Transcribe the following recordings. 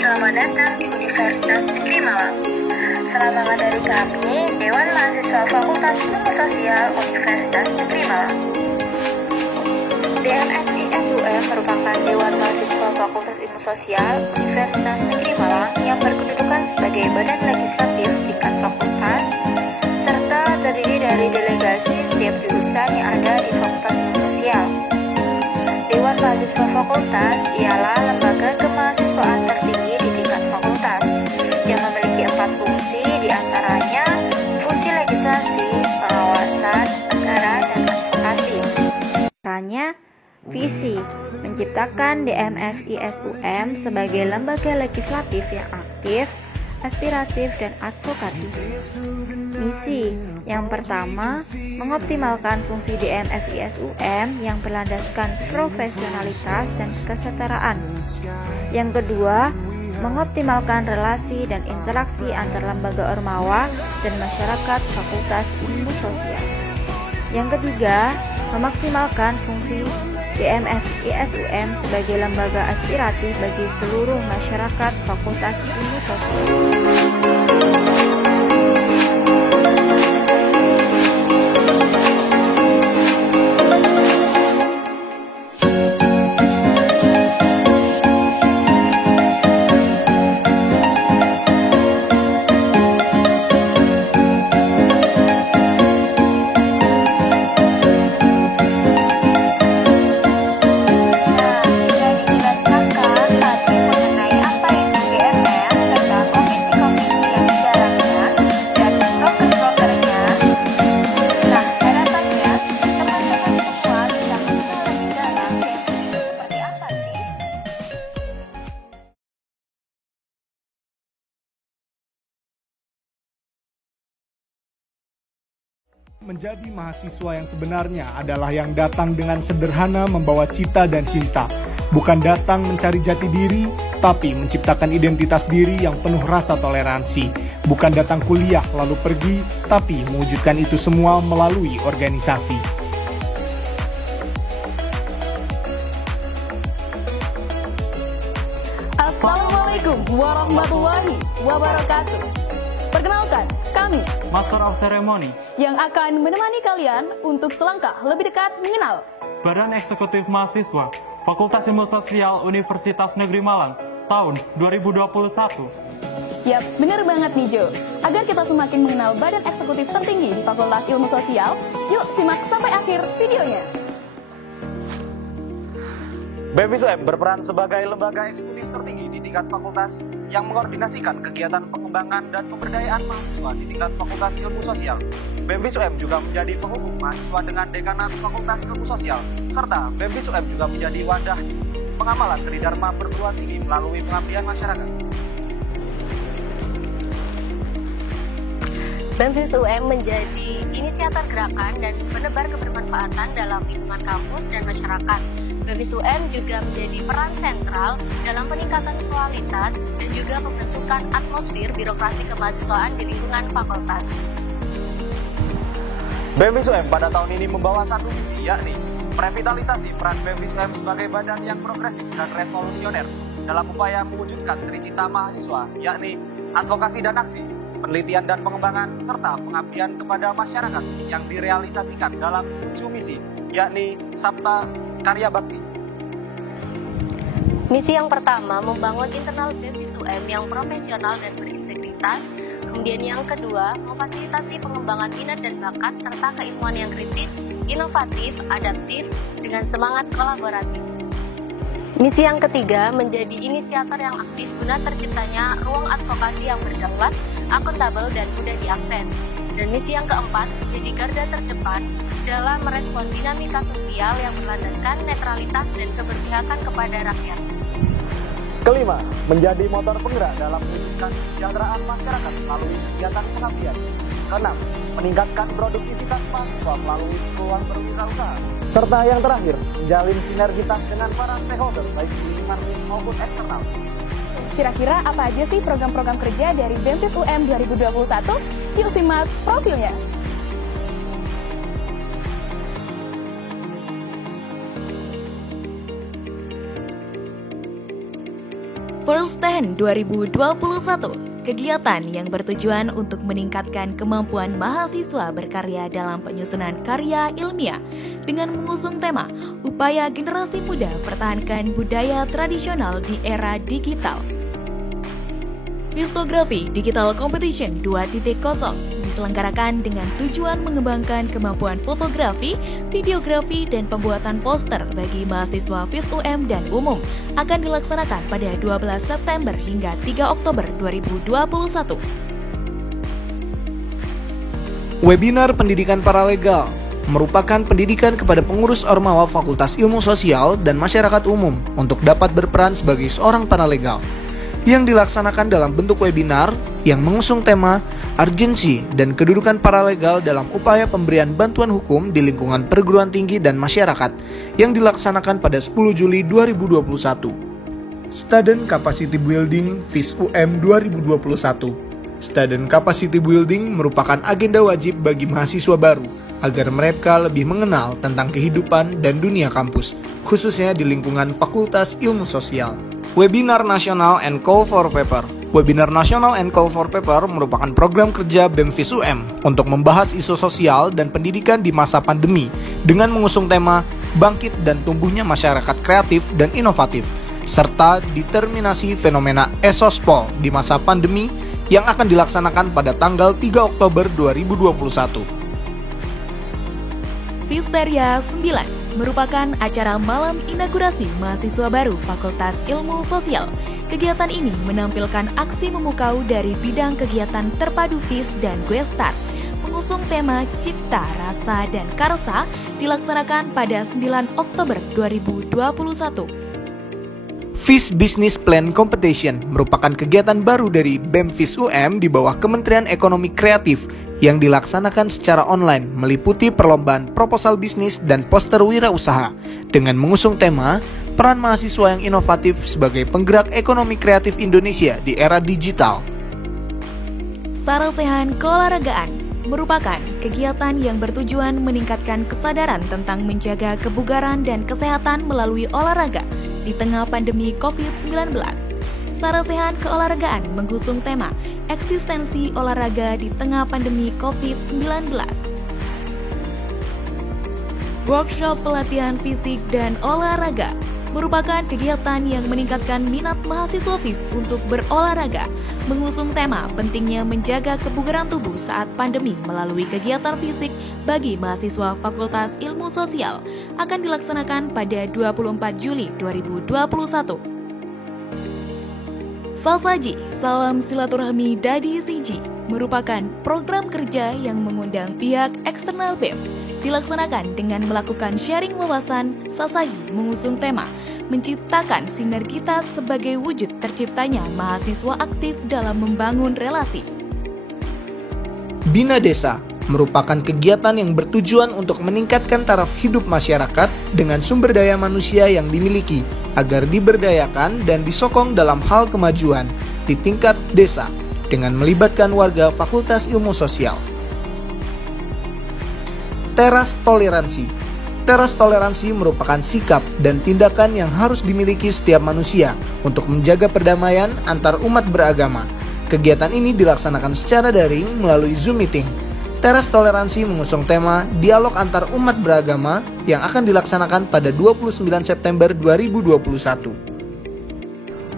Selamat datang di Universitas Negeri Malang. Selamat dari kami, Dewan Mahasiswa Fakultas Ilmu Sosial Universitas Negeri Malang. DMFI-SUM merupakan Dewan Mahasiswa Fakultas Ilmu Sosial Universitas Negeri Malang yang berkedudukan sebagai badan legislatif tingkat fakultas, serta terdiri dari delegasi setiap jurusan yang ada di Fakultas Ilmu Sosial. Dewan Mahasiswa Fakultas ialah lembaga kemahasiswaan tertinggi di tingkat fakultas yang memiliki 4 fungsi, diantaranya fungsi legislasi, pengawasan, anggaran, dan advokasi. Caranya, visi menciptakan DMFI-SUM sebagai lembaga legislatif yang aktif, aspiratif, dan advokatif. Misi yang pertama, mengoptimalkan fungsi DMFI-SUM yang berlandaskan profesionalitas dan kesetaraan. Yang kedua, mengoptimalkan relasi dan interaksi antar lembaga ormawa dan masyarakat Fakultas Ilmu Sosial. Yang ketiga, memaksimalkan fungsi DMFI-SUM sebagai lembaga aspiratif bagi seluruh masyarakat Fakultas Ilmu Sosial. Menjadi mahasiswa yang sebenarnya adalah yang datang dengan sederhana membawa cita dan cinta. Bukan datang mencari jati diri, tapi menciptakan identitas diri yang penuh rasa toleransi. Bukan datang kuliah lalu pergi, tapi mewujudkan itu semua melalui organisasi. Assalamualaikum warahmatullahi wabarakatuh. Perkenalkan, kami Master of Ceremony yang akan menemani kalian untuk selangkah lebih dekat mengenal Badan Eksekutif Mahasiswa Fakultas Ilmu Sosial Universitas Negeri Malang tahun 2021. Yaps, bener banget nih Jo. Agar kita semakin mengenal badan eksekutif tertinggi di Fakultas Ilmu Sosial, yuk simak sampai akhir videonya. BEM-FI-SUM berperan sebagai lembaga eksekutif tertinggi di tingkat fakultas yang mengkoordinasikan kegiatan pengembangan dan pemberdayaan mahasiswa di tingkat Fakultas Ilmu Sosial. BEM-FI-SUM juga menjadi penghubung mahasiswa dengan dekanat Fakultas Ilmu Sosial, serta BEM-FI-SUM juga menjadi wadah pengamalan tridharma perguruan tinggi melalui pengabdian masyarakat. BEM-FI-SUM menjadi inisiator gerakan dan penebar kebermanfaatan dalam lingkungan kampus dan masyarakat. BEM-FI-SUM juga menjadi peran sentral dalam peningkatan kualitas dan juga pembentukan atmosfer birokrasi kemahasiswaan di lingkungan fakultas. BEM-FI-SUM pada tahun ini membawa satu misi, yakni merevitalisasi peran BEM-FI-SUM sebagai badan yang progresif dan revolusioner dalam upaya mewujudkan tricita mahasiswa, yakni advokasi dan aksi, penelitian dan pengembangan, serta pengabdian kepada masyarakat yang direalisasikan dalam 7 misi, yakni Sabta Karya Bakti. Misi yang pertama, membangun internal BEM-FI-SUM yang profesional dan berintegritas. Kemudian yang kedua, memfasilitasi pengembangan minat dan bakat serta keilmuan yang kritis, inovatif, adaptif, dengan semangat kolaboratif. Misi yang ketiga, menjadi inisiator yang aktif guna terciptanya ruang advokasi yang berdaulat, akuntabel, dan mudah diakses. Dan misi yang keempat, jadi garda terdepan dalam merespon dinamika sosial yang berlandaskan netralitas dan keberpihakan kepada rakyat. Kelima, menjadi motor penggerak dalam mewujudkan kesejahteraan masyarakat melalui kegiatan pengabdian. Keenam, meningkatkan produktivitas mahasiswa melalui peluang berwirausaha. Serta yang terakhir, menjalin sinergitas dengan para stakeholder baik di lingkungan maupun eksternal. Kira-kira apa aja sih program-program kerja dari BEMFIS UM 2021? Yuk simak profilnya. First 10 2021, kegiatan yang bertujuan untuk meningkatkan kemampuan mahasiswa berkarya dalam penyusunan karya ilmiah dengan mengusung tema Upaya Generasi Muda Pertahankan Budaya Tradisional di Era Digital. Vistografi Digital Competition 2.0 diselenggarakan dengan tujuan mengembangkan kemampuan fotografi, videografi, dan pembuatan poster bagi mahasiswa FIS UM dan umum akan dilaksanakan pada 12 September hingga 3 Oktober 2021. Webinar Pendidikan Paralegal merupakan pendidikan kepada pengurus Ormawa Fakultas Ilmu Sosial dan Masyarakat Umum untuk dapat berperan sebagai seorang paralegal, yang dilaksanakan dalam bentuk webinar yang mengusung tema urgensi dan kedudukan paralegal dalam upaya pemberian bantuan hukum di lingkungan perguruan tinggi dan masyarakat yang dilaksanakan pada 10 Juli 2021. Student Capacity Building FIS UM 2021. Student Capacity Building merupakan agenda wajib bagi mahasiswa baru agar mereka lebih mengenal tentang kehidupan dan dunia kampus, khususnya di lingkungan Fakultas Ilmu Sosial. Webinar Nasional and Call for Paper. Webinar Nasional and Call for Paper merupakan program kerja BEMFIS UM untuk membahas isu sosial dan pendidikan di masa pandemi dengan mengusung tema Bangkit dan Tumbuhnya Masyarakat Kreatif dan Inovatif, serta determinasi fenomena esospol di masa pandemi yang akan dilaksanakan pada tanggal 3 Oktober 2021. Fisteria 9 merupakan acara malam inaugurasi mahasiswa baru Fakultas Ilmu Sosial. Kegiatan ini menampilkan aksi memukau dari bidang kegiatan terpadu FIS dan Guestar, mengusung tema Cipta, Rasa, dan Karsa, dilaksanakan pada 9 Oktober 2021. FIS Business Plan Competition merupakan kegiatan baru dari BEMFIS UM di bawah Kementerian Ekonomi Kreatif yang dilaksanakan secara online, meliputi perlombaan proposal bisnis dan poster wirausaha dengan mengusung tema peran mahasiswa yang inovatif sebagai penggerak ekonomi kreatif Indonesia di era digital. Sarasehan Keolahragaan merupakan kegiatan yang bertujuan meningkatkan kesadaran tentang menjaga kebugaran dan kesehatan melalui olahraga di tengah pandemi COVID-19. Sarasehan Keolahragaan mengusung tema eksistensi olahraga di tengah pandemi COVID-19. Workshop pelatihan fisik dan olahraga merupakan kegiatan yang meningkatkan minat mahasiswa FIS untuk berolahraga, mengusung tema pentingnya menjaga kebugaran tubuh saat pandemi melalui kegiatan fisik bagi mahasiswa Fakultas Ilmu Sosial akan dilaksanakan pada 24 Juli 2021. Sasaji, Salam Silaturahmi Dadi Siji merupakan program kerja yang mengundang pihak eksternal BEM, dilaksanakan dengan melakukan sharing wawasan. Sasaji mengusung tema menciptakan sinergitas sebagai wujud terciptanya mahasiswa aktif dalam membangun relasi. Bina Desa merupakan kegiatan yang bertujuan untuk meningkatkan taraf hidup masyarakat dengan sumber daya manusia yang dimiliki agar diberdayakan dan disokong dalam hal kemajuan di tingkat desa dengan melibatkan warga Fakultas Ilmu Sosial. Teras Toleransi. Teras toleransi merupakan sikap dan tindakan yang harus dimiliki setiap manusia untuk menjaga perdamaian antar umat beragama. Kegiatan ini dilaksanakan secara daring melalui Zoom meeting. Teras toleransi mengusung tema dialog antar umat beragama yang akan dilaksanakan pada 29 September 2021.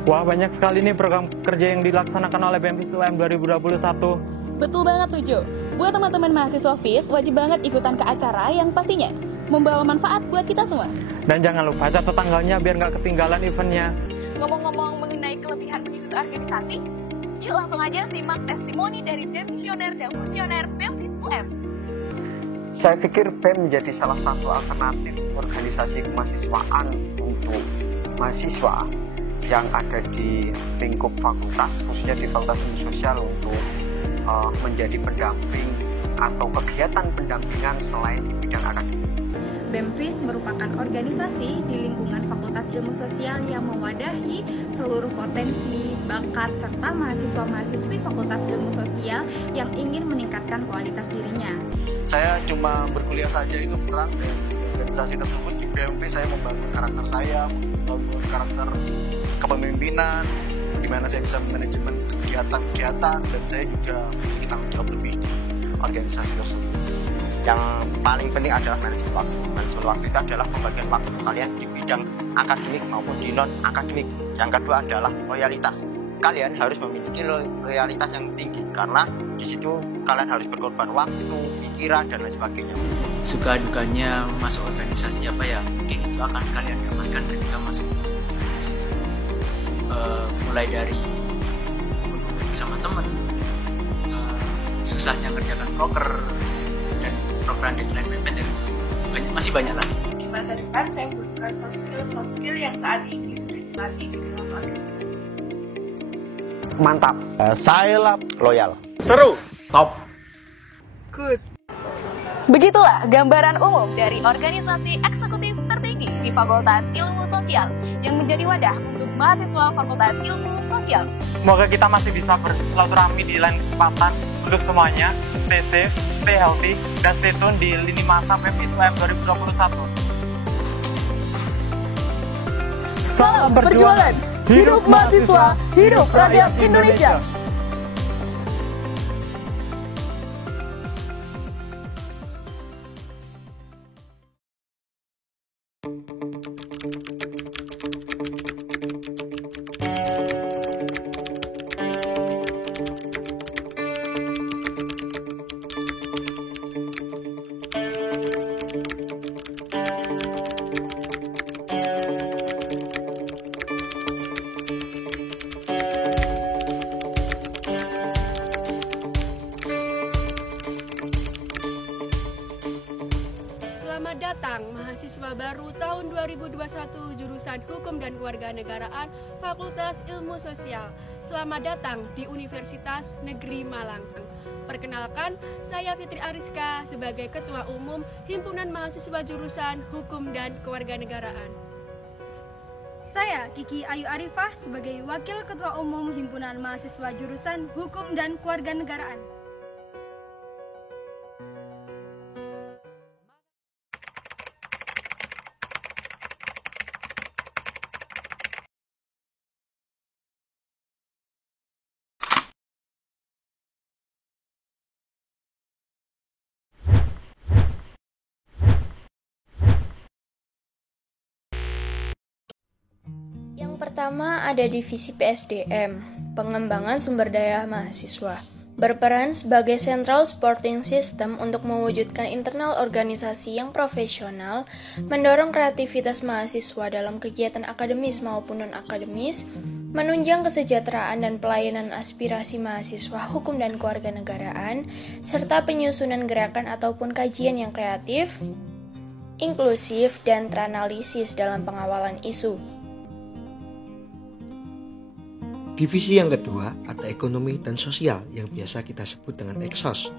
Wah, banyak sekali nih program kerja yang dilaksanakan oleh BEMFIS UM 2021. Betul banget tuh Jo. Buat teman-teman mahasiswa FIS, wajib banget ikutan ke acara yang pastinya membawa manfaat buat kita semua. Dan jangan lupa catat tanggalnya biar nggak ketinggalan eventnya. Ngomong-ngomong mengenai kelebihan mengikuti organisasi, Yuk langsung aja simak testimoni dari demisioner dan fusioner BEMFIS UM. Saya pikir BEM menjadi salah satu alternatif organisasi kemahasiswaan untuk mahasiswa yang ada di lingkup fakultas, khususnya di Fakultas Ilmu Sosial, untuk menjadi pendamping atau kegiatan pendampingan selain di bidang akademik. BEMFIS merupakan organisasi di lingkungan Fakultas Ilmu Sosial yang mewadahi seluruh potensi, bakat, serta mahasiswa-mahasiswi Fakultas Ilmu Sosial yang ingin meningkatkan kualitas dirinya. Saya cuma berkuliah saja itu kurang. Di organisasi tersebut di BEMFIS saya membangun karakter saya, membangun karakter kepemimpinan, di mana saya bisa manajemen kegiatan-kegiatan, dan saya juga memiliki tanggung jawab lebih di organisasi tersebut. Yang paling penting adalah manajemen waktu. Manajemen waktu itu adalah pembagian waktu kalian di bidang akademik maupun di non-akademik. Yang kedua adalah loyalitas. Kalian harus memiliki loyalitas yang tinggi, karena di situ kalian harus berkorban waktu, pikiran, dan lain sebagainya. Suka dukanya masuk organisasi apa ya? Mungkin itu akan kalian dapatkan ketika masuk mulai dari sama teman, susahnya kerjakan proker, dan program deadline mepet, dan masih banyak lagi. Di masa depan saya membutuhkan soft skill yang saat ini sudah dilatih di dalam organisasi. Mantap, silap, loyal, seru, top, good. Begitulah gambaran umum dari organisasi eksekutif tertinggi di Fakultas Ilmu Sosial yang menjadi wadah untuk mahasiswa Fakultas Ilmu Sosial. Semoga kita masih bisa bersilaturahmi di lain kesempatan. Untuk semuanya, stay safe, stay healthy, dan stay tune di lini masa BEMFIS UM 2021. Salam perjuangan, hidup mahasiswa, hidup rakyat Indonesia. Selamat datang mahasiswa baru tahun 2021 jurusan Hukum dan Kewarganegaraan Fakultas Ilmu Sosial. Selamat datang di Universitas Negeri Malang. Perkenalkan, saya Fitri Ariska sebagai Ketua Umum Himpunan Mahasiswa Jurusan Hukum dan Kewarganegaraan. Saya Kiki Ayu Arifah sebagai Wakil Ketua Umum Himpunan Mahasiswa Jurusan Hukum dan Kewarganegaraan. Yang pertama ada divisi PSDM, pengembangan sumber daya mahasiswa. Berperan sebagai central supporting system untuk mewujudkan internal organisasi yang profesional, mendorong kreativitas mahasiswa dalam kegiatan akademis maupun non-akademis, menunjang kesejahteraan dan pelayanan aspirasi mahasiswa hukum dan kewarganegaraan, serta penyusunan gerakan ataupun kajian yang kreatif, inklusif, dan teranalisis dalam pengawalan isu. Divisi yang kedua ada ekonomi dan sosial yang biasa kita sebut dengan Eksos.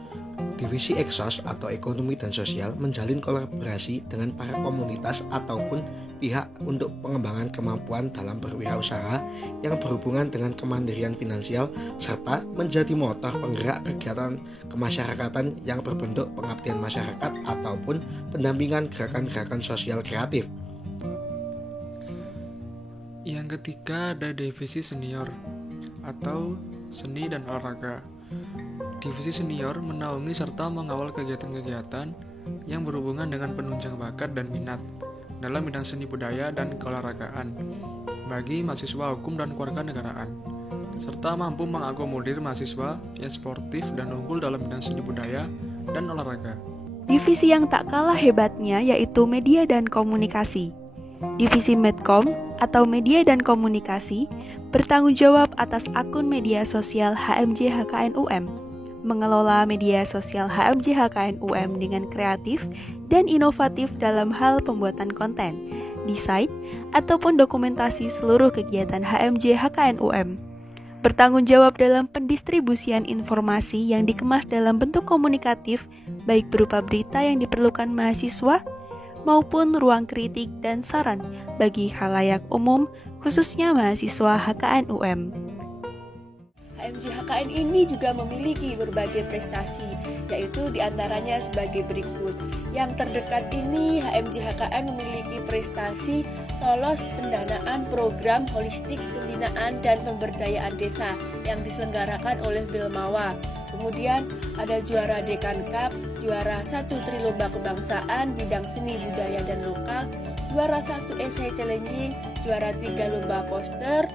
Divisi Eksos atau ekonomi dan sosial menjalin kolaborasi dengan para komunitas ataupun pihak untuk pengembangan kemampuan dalam berwirausaha yang berhubungan dengan kemandirian finansial serta menjadi motor penggerak kegiatan kemasyarakatan yang berbentuk pengabdian masyarakat ataupun pendampingan gerakan-gerakan sosial kreatif. Yang ketiga ada divisi senior atau seni dan olahraga. Divisi senior menaungi serta mengawal kegiatan-kegiatan yang berhubungan dengan penunjang bakat dan minat dalam bidang seni budaya dan keolahragaan bagi mahasiswa hukum dan kewarganegaraan, serta mampu mengakomodir mahasiswa yang sportif dan unggul dalam bidang seni budaya dan olahraga. Divisi yang tak kalah hebatnya yaitu media dan komunikasi. Divisi Medcom atau Media dan Komunikasi, bertanggung jawab atas akun media sosial HMJ HKN UM, mengelola media sosial HMJ HKN UM dengan kreatif dan inovatif dalam hal pembuatan konten, desain, ataupun dokumentasi seluruh kegiatan HMJ HKN UM. Bertanggung jawab dalam pendistribusian informasi yang dikemas dalam bentuk komunikatif, baik berupa berita yang diperlukan mahasiswa, maupun ruang kritik dan saran bagi khalayak umum, khususnya mahasiswa HKN UM. HMJ HKN ini juga memiliki berbagai prestasi, yaitu diantaranya sebagai berikut. Yang terdekat ini, HMJ HKN memiliki prestasi lolos pendanaan program holistik pembinaan dan pemberdayaan desa yang diselenggarakan oleh Bilmawa. Kemudian ada juara Dekan Cup, juara 1 Trilomba Kebangsaan bidang seni budaya dan lokal, juara 1 Essay Challenging, juara 3 Lomba Poster.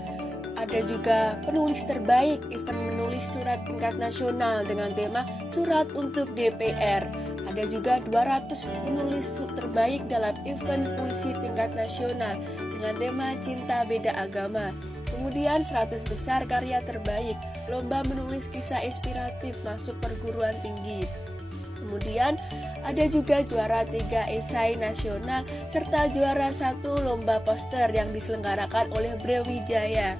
Ada juga penulis terbaik event menulis surat tingkat nasional dengan tema Surat untuk DPR. Ada juga 200 penulis terbaik dalam event puisi tingkat nasional dengan tema Cinta Beda Agama. Kemudian 100 besar karya terbaik, lomba menulis kisah inspiratif masuk perguruan tinggi. Kemudian ada juga juara 3 esai nasional serta juara 1 lomba poster yang diselenggarakan oleh Brawijaya.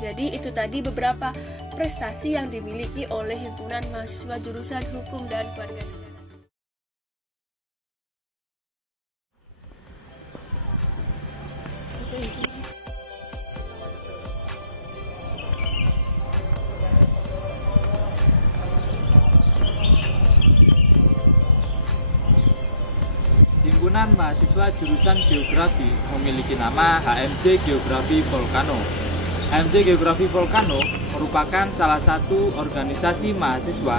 Jadi itu tadi beberapa prestasi yang dimiliki oleh himpunan mahasiswa jurusan Hukum dan Kewarganegaraan. Himpunan mahasiswa jurusan Geografi memiliki nama HMJ Geografi Volcano. HMJ Geografi Volcano merupakan salah satu organisasi mahasiswa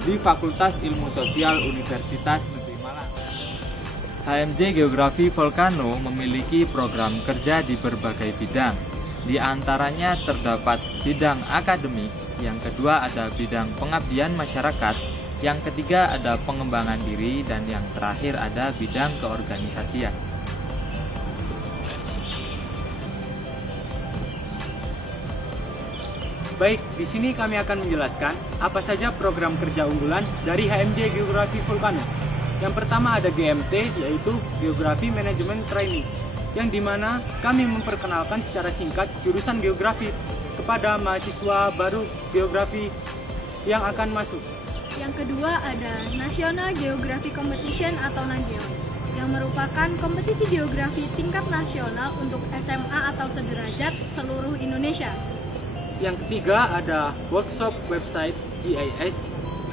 di Fakultas Ilmu Sosial Universitas Negeri Malang. HMJ Geografi Volcano memiliki program kerja di berbagai bidang. Di antaranya terdapat bidang akademik, yang kedua ada bidang pengabdian masyarakat, yang ketiga ada pengembangan diri, dan yang terakhir ada bidang keorganisasian. Baik, di sini kami akan menjelaskan apa saja program kerja unggulan dari HMJ Geografi Volcano. Yang pertama ada GMT, yaitu Geografi Management Training, yang dimana kami memperkenalkan secara singkat jurusan geografi kepada mahasiswa baru geografi yang akan masuk. Yang kedua ada National Geography Competition atau NAGEO, yang merupakan kompetisi geografi tingkat nasional untuk SMA atau sederajat seluruh Indonesia. Yang ketiga ada workshop website GIS,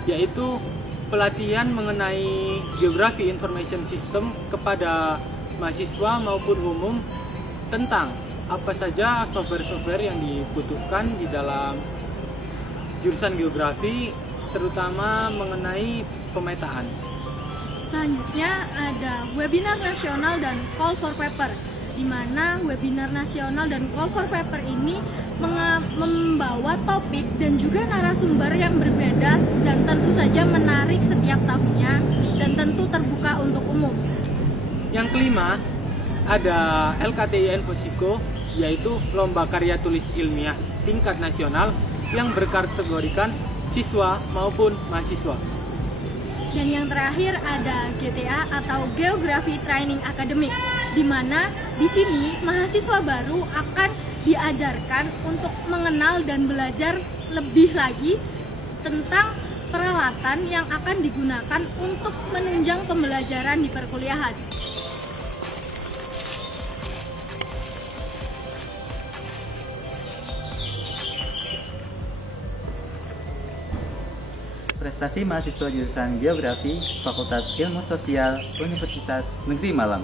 yaitu pelatihan mengenai Geography Information System kepada mahasiswa maupun umum tentang apa saja software-software yang dibutuhkan di dalam jurusan geografi, terutama mengenai pemetaan. Selanjutnya ada webinar nasional dan call for paper, di mana webinar nasional dan call for paper ini membawa topik dan juga narasumber yang berbeda dan tentu saja menarik setiap tahunnya dan tentu terbuka untuk umum. Yang kelima ada LKTIN Fosiko, yaitu lomba karya tulis ilmiah tingkat nasional yang berkategorikan siswa maupun mahasiswa. Dan yang terakhir ada GTA atau Geography Training Academic, di mana di sini mahasiswa baru akan diajarkan untuk mengenal dan belajar lebih lagi tentang peralatan yang akan digunakan untuk menunjang pembelajaran di perkuliahan. Prestasi mahasiswa jurusan Geografi Fakultas Ilmu Sosial Universitas Negeri Malang.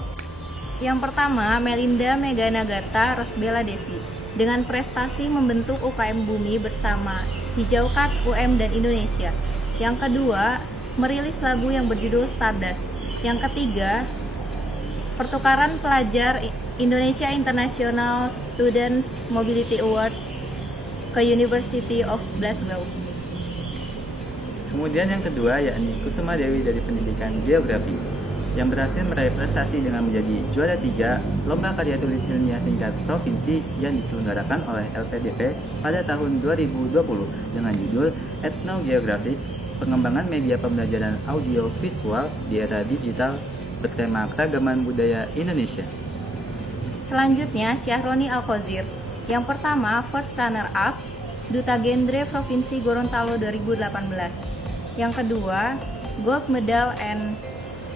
Yang pertama, Melinda Meganagata Rosbella Devi dengan prestasi membentuk UKM Bumi bersama Hijaukan UM dan Indonesia. Yang kedua, merilis lagu yang berjudul Stardust. Yang ketiga, pertukaran pelajar Indonesia International Students Mobility Awards ke University of Glasgow. Kemudian yang kedua yakni Kusuma Dewi dari Pendidikan Geografi. yang berhasil meraih prestasi dengan menjadi juara 3 Lomba Karya Tulis Ilmiah tingkat provinsi yang diselenggarakan oleh LPDP pada tahun 2020 dengan judul Etnogeographic, Pengembangan Media Pembelajaran Audio Visual di Era Digital bertema Keragaman Budaya Indonesia. Selanjutnya, Syahroni Alkozir. Yang pertama, First Runner Up, Duta Genre Provinsi Gorontalo 2018. Yang kedua, Gold Medal and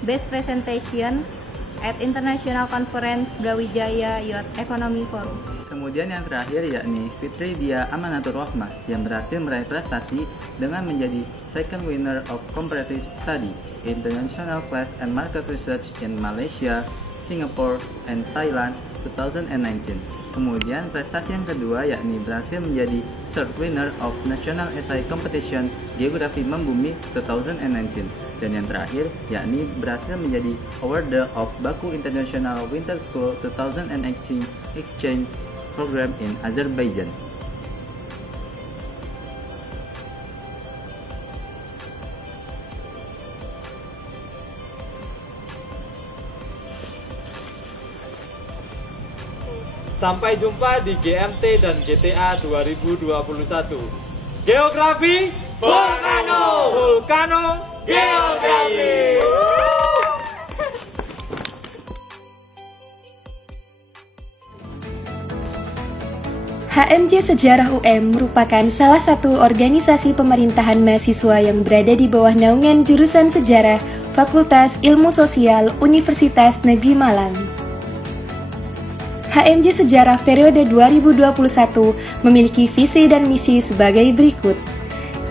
Best Presentation at International Conference Brawijaya Youth Economy Forum. Kemudian yang terakhir yakni Fitri Dia Amanatur Rahmah yang berhasil meraih prestasi dengan menjadi second winner of Comparative Study International Class and Market Research in Malaysia, Singapore, and Thailand 2019. Kemudian prestasi yang kedua yakni berhasil menjadi third winner of National Essay Competition Geografi Membumi 2019. Dan yang terakhir yakni berhasil menjadi awarder of Baku International Winter School 2018 Exchange Program in Azerbaijan. Sampai jumpa di GMT dan GTA 2021. Geografi Volcano. Volcano Geografi. HMJ Sejarah UM merupakan salah satu organisasi pemerintahan mahasiswa yang berada di bawah naungan jurusan Sejarah Fakultas Ilmu Sosial Universitas Negeri Malang. HMJ Sejarah periode 2021 memiliki visi dan misi sebagai berikut.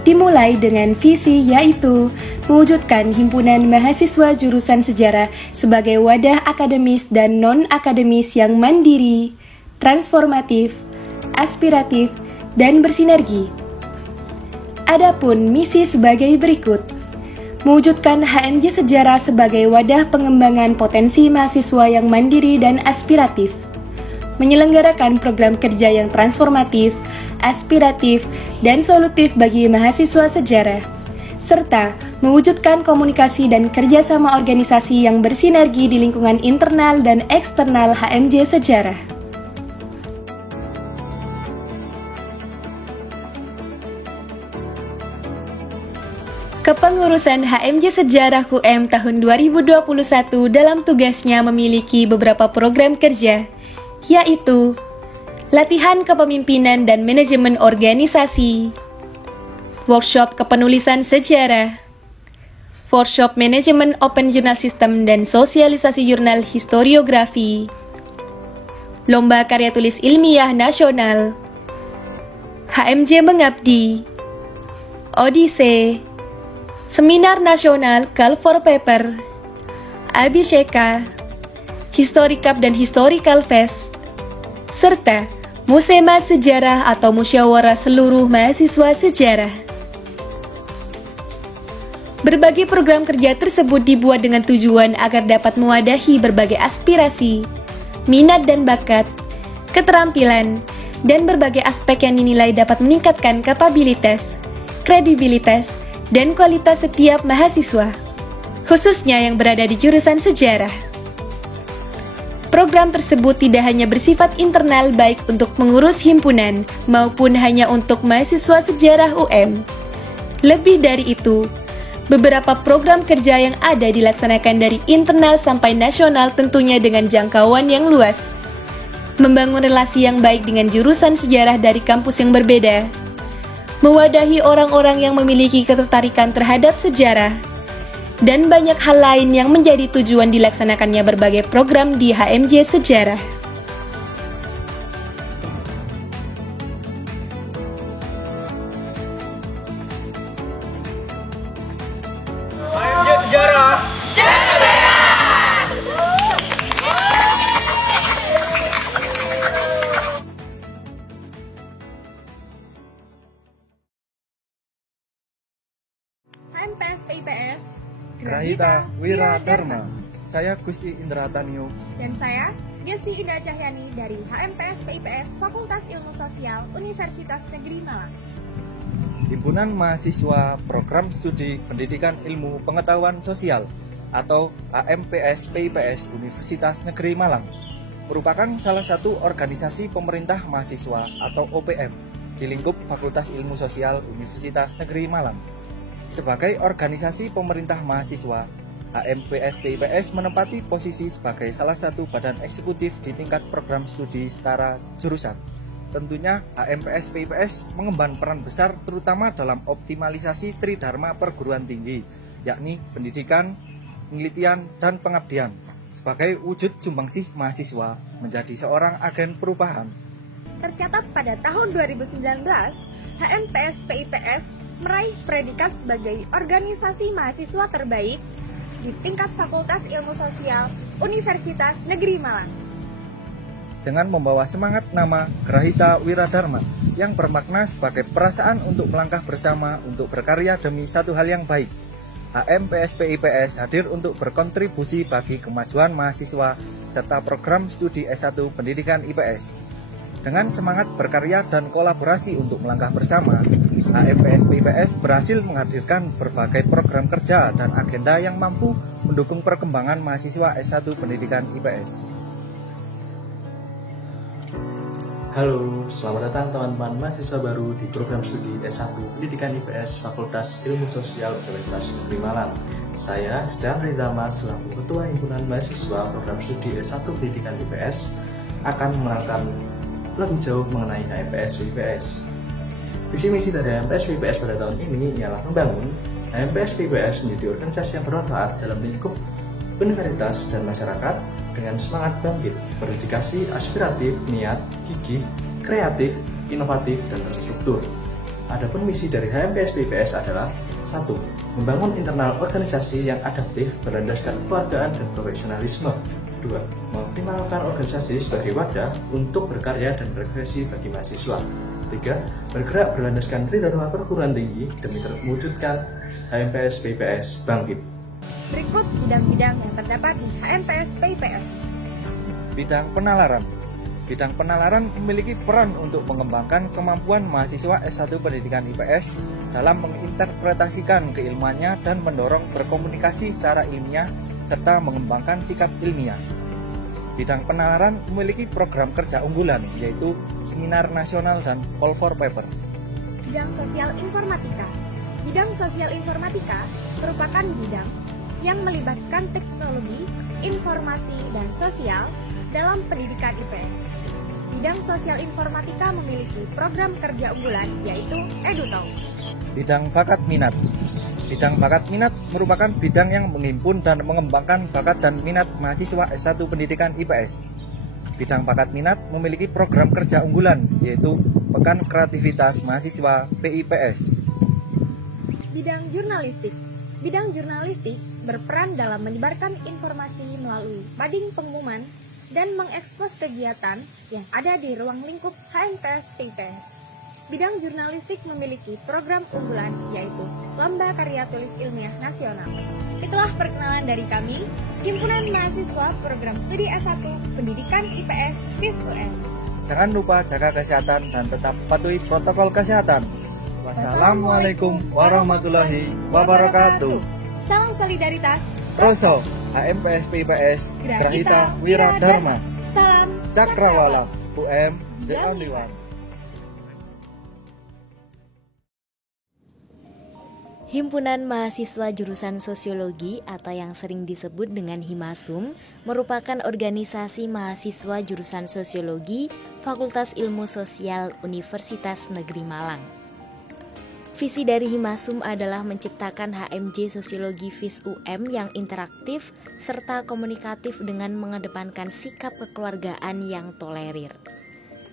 Dimulai dengan visi yaitu mewujudkan himpunan mahasiswa jurusan sejarah sebagai wadah akademis dan non-akademis yang mandiri, transformatif, aspiratif, dan bersinergi. Adapun misi sebagai berikut. Mewujudkan HMJ Sejarah sebagai wadah pengembangan potensi mahasiswa yang mandiri dan aspiratif. Menyelenggarakan program kerja yang transformatif, aspiratif, dan solutif bagi mahasiswa sejarah, serta mewujudkan komunikasi dan kerjasama organisasi yang bersinergi di lingkungan internal dan eksternal HMJ Sejarah. Kepengurusan HMJ Sejarah UM tahun 2021 dalam tugasnya memiliki beberapa program kerja, yaitu latihan kepemimpinan dan manajemen organisasi, workshop kepenulisan sejarah, workshop manajemen open journal system dan sosialisasi jurnal historiografi, lomba karya tulis ilmiah nasional, HMJ Mengabdi, Odise, seminar nasional Call for Paper, Abisheka, History Cup dan Historical Fest, serta Musema Sejarah atau Musyawarah Seluruh Mahasiswa Sejarah. Berbagai program kerja tersebut dibuat dengan tujuan agar dapat mewadahi berbagai aspirasi, minat dan bakat, keterampilan, dan berbagai aspek yang dinilai dapat meningkatkan kapabilitas, kredibilitas, dan kualitas setiap mahasiswa, khususnya yang berada di jurusan sejarah. Program tersebut tidak hanya bersifat internal baik untuk mengurus himpunan maupun hanya untuk mahasiswa sejarah UM. Lebih dari itu, beberapa program kerja yang ada dilaksanakan dari internal sampai nasional tentunya dengan jangkauan yang luas. Membangun relasi yang baik dengan jurusan sejarah dari kampus yang berbeda, mewadahi orang-orang yang memiliki ketertarikan terhadap sejarah, dan banyak hal lain yang menjadi tujuan dilaksanakannya berbagai program di HMJ Sejarah. HMJ Sejarah. HMPS PIPS Grahita Wira Dharma. Saya Gusti Indra Tanio. Dan saya Gesti Indah Cahyani dari HMPS PIPS Fakultas Ilmu Sosial Universitas Negeri Malang. Himpunan Mahasiswa Program Studi Pendidikan Ilmu Pengetahuan Sosial atau HMPS PIPS Universitas Negeri Malang merupakan salah satu organisasi pemerintah mahasiswa atau OPM di lingkup Fakultas Ilmu Sosial Universitas Negeri Malang. Sebagai organisasi pemerintah mahasiswa, HMPS PIPS menempati posisi sebagai salah satu badan eksekutif di tingkat program studi setara jurusan. Tentunya HMPS PIPS mengemban peran besar terutama dalam optimalisasi tridharma perguruan tinggi, yakni pendidikan, penelitian, dan pengabdian, sebagai wujud sumbangsih mahasiswa menjadi seorang agen perubahan. Tercatat pada tahun 2019, HMPS PIPS meraih predikat sebagai organisasi mahasiswa terbaik di tingkat Fakultas Ilmu Sosial Universitas Negeri Malang. Dengan membawa semangat nama Grahita Wiradharma yang bermakna sebagai perasaan untuk melangkah bersama untuk berkarya demi satu hal yang baik, HMPS PIPS hadir untuk berkontribusi bagi kemajuan mahasiswa serta program studi S1 Pendidikan IPS. Dengan semangat berkarya dan kolaborasi untuk melangkah bersama, HMPS PIPS berhasil menghadirkan berbagai program kerja dan agenda yang mampu mendukung perkembangan mahasiswa S1 Pendidikan IPS. Halo, selamat datang teman-teman mahasiswa baru di program studi S1 Pendidikan IPS Fakultas Ilmu Sosial Universitas Negeri Malang. Saya Sedang Ridama selaku Ketua Himpunan Mahasiswa Program Studi S1 Pendidikan IPS akan menerangkan lebih jauh mengenai HMPS PIPS. Visi misi dari HMPS PIPS pada tahun ini ialah membangun HMPS PIPS menjadi organisasi yang bermanfaat dalam lingkup universitas dan masyarakat dengan semangat bangkit, berdedikasi, aspiratif, niat, gigih, kreatif, inovatif, dan terstruktur. Adapun misi dari HMPS PIPS adalah 1. Membangun internal organisasi yang adaptif berlandaskan kekeluargaan dan profesionalisme. 2. Mengoptimalkan organisasi sebagai wadah untuk berkarya dan berekspresi bagi mahasiswa. 3. Bergerak berlandaskan tridharma perguruan tinggi demi mewujudkan HMPS PIPS bangkit. Berikut bidang-bidang yang terdapat di HMPS PIPS. Bidang penalaran. Bidang penalaran memiliki peran untuk mengembangkan kemampuan mahasiswa S1 Pendidikan IPS dalam menginterpretasikan keilmuannya dan mendorong berkomunikasi secara ilmiah serta mengembangkan sikap ilmiah. Bidang penalaran memiliki program kerja unggulan, yaitu seminar nasional dan call for paper. Bidang sosial informatika. Bidang sosial informatika merupakan bidang yang melibatkan teknologi, informasi, dan sosial dalam pendidikan IPS. Bidang sosial informatika memiliki program kerja unggulan, yaitu EduTalk. Bidang bakat minat. Bidang bakat minat merupakan bidang yang menghimpun dan mengembangkan bakat dan minat mahasiswa S1 Pendidikan IPS. Bidang bakat minat memiliki program kerja unggulan, yaitu Pekan Kreativitas Mahasiswa PIPS. Bidang jurnalistik. Bidang jurnalistik berperan dalam menyebarkan informasi melalui mading pengumuman dan mengekspos kegiatan yang ada di ruang lingkup HMPS PIPS. Bidang jurnalistik memiliki program unggulan, yaitu Lomba Karya Tulis Ilmiah Nasional. Itulah perkenalan dari kami, Himpunan Mahasiswa Program Studi S1 Pendidikan IPS FIS-UM. Jangan lupa jaga kesehatan dan tetap patuhi protokol kesehatan. Wassalamualaikum warahmatullahi wabarakatuh. Salam solidaritas. Roso, HMPS PIPS, Grahita Wiradharma. Salam Cakrawala, UM, the only one. Himpunan Mahasiswa Jurusan Sosiologi atau yang sering disebut dengan Himasum merupakan organisasi mahasiswa jurusan Sosiologi Fakultas Ilmu Sosial Universitas Negeri Malang. Visi dari Himasum adalah menciptakan HMJ Sosiologi FIS-UM yang interaktif serta komunikatif dengan mengedepankan sikap kekeluargaan yang tolerir.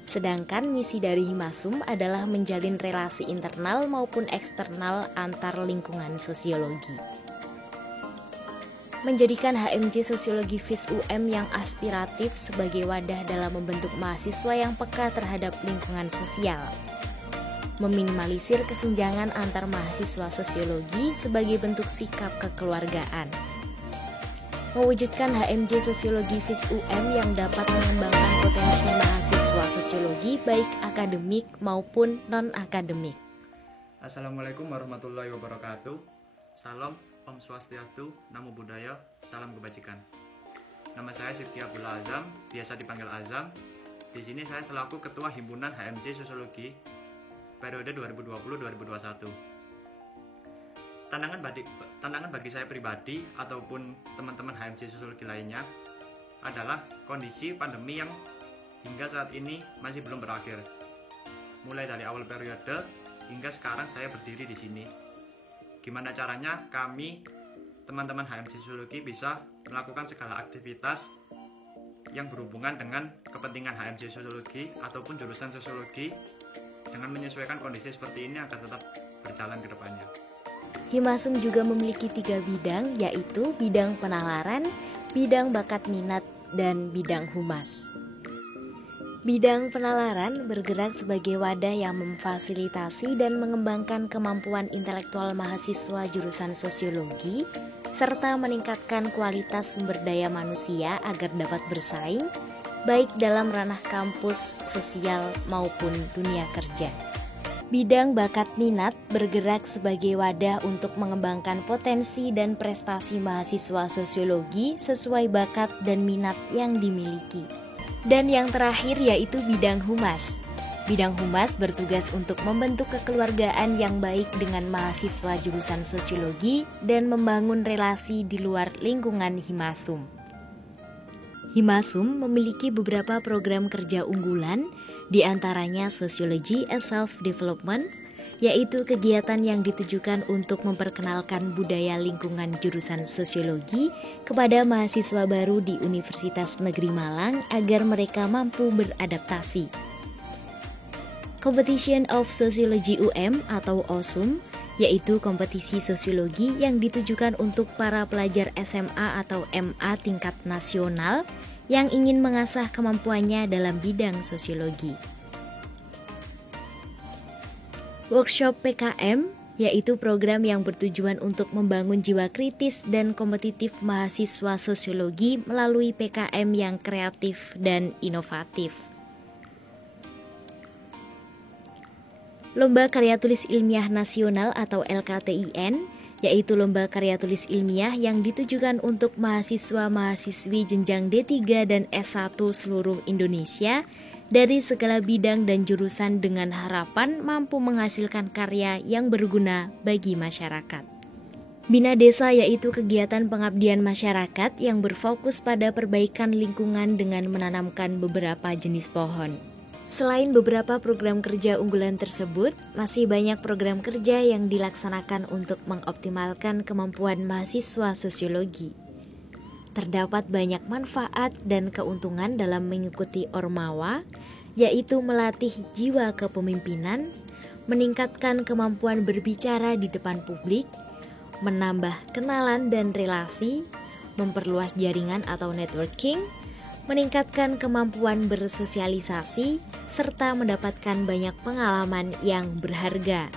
Sedangkan misi dari Himasum adalah menjalin relasi internal maupun eksternal antar lingkungan sosiologi. Menjadikan HMJ Sosiologi FIS-UM yang aspiratif sebagai wadah dalam membentuk mahasiswa yang peka terhadap lingkungan sosial. Meminimalisir kesenjangan antar mahasiswa sosiologi sebagai bentuk sikap kekeluargaan. Mewujudkan HMJ Sosiologi FIS-UM yang dapat mengembangkan potensi mahasiswa sosiologi baik akademik maupun non-akademik. Assalamualaikum warahmatullahi wabarakatuh. Salam, Om Swastiastu, Namo Buddhaya, Salam Kebajikan. Nama saya Sifki Abdul Azam, biasa dipanggil Azam. Di sini saya selaku Ketua Himpunan HMJ Sosiologi periode 2020-2021. Tantangan bagi saya pribadi ataupun teman-teman HMJ Sosiologi lainnya adalah kondisi pandemi yang hingga saat ini masih belum berakhir. Mulai dari awal periode hingga sekarang saya berdiri di sini. Gimana caranya kami, teman-teman HMJ Sosiologi, bisa melakukan segala aktivitas yang berhubungan dengan kepentingan HMJ Sosiologi ataupun jurusan Sosiologi dengan menyesuaikan kondisi seperti ini agar tetap berjalan ke depannya. Himasum juga memiliki 3 bidang, yaitu bidang penalaran, bidang bakat minat, dan bidang humas. Bidang penalaran bergerak sebagai wadah yang memfasilitasi dan mengembangkan kemampuan intelektual mahasiswa jurusan sosiologi, serta meningkatkan kualitas sumber daya manusia agar dapat bersaing, baik dalam ranah kampus, sosial, maupun dunia kerja. Bidang bakat minat bergerak sebagai wadah untuk mengembangkan potensi dan prestasi mahasiswa sosiologi sesuai bakat dan minat yang dimiliki. Dan yang terakhir yaitu bidang humas. Bidang humas bertugas untuk membentuk kekeluargaan yang baik dengan mahasiswa jurusan sosiologi dan membangun relasi di luar lingkungan Himasum. Himasum memiliki beberapa program kerja unggulan, di antaranya Sociology as Self-Development, yaitu kegiatan yang ditujukan untuk memperkenalkan budaya lingkungan jurusan sosiologi kepada mahasiswa baru di Universitas Negeri Malang agar mereka mampu beradaptasi. Competition of Sociology UM atau OSUM, yaitu kompetisi sosiologi yang ditujukan untuk para pelajar SMA atau MA tingkat nasional yang ingin mengasah kemampuannya dalam bidang sosiologi. Workshop PKM, yaitu program yang bertujuan untuk membangun jiwa kritis dan kompetitif mahasiswa sosiologi melalui PKM yang kreatif dan inovatif. Lomba Karya Tulis Ilmiah Nasional atau LKTIN, yaitu lomba karya tulis ilmiah yang ditujukan untuk mahasiswa-mahasiswi jenjang D3 dan S1 seluruh Indonesia dari segala bidang dan jurusan dengan harapan mampu menghasilkan karya yang berguna bagi masyarakat. Bina Desa yaitu kegiatan pengabdian masyarakat yang berfokus pada perbaikan lingkungan dengan menanamkan beberapa jenis pohon. Selain beberapa program kerja unggulan tersebut, masih banyak program kerja yang dilaksanakan untuk mengoptimalkan kemampuan mahasiswa sosiologi. Terdapat banyak manfaat dan keuntungan dalam mengikuti Ormawa, yaitu melatih jiwa kepemimpinan, meningkatkan kemampuan berbicara di depan publik, menambah kenalan dan relasi, memperluas jaringan atau networking, meningkatkan kemampuan bersosialisasi, serta mendapatkan banyak pengalaman yang berharga.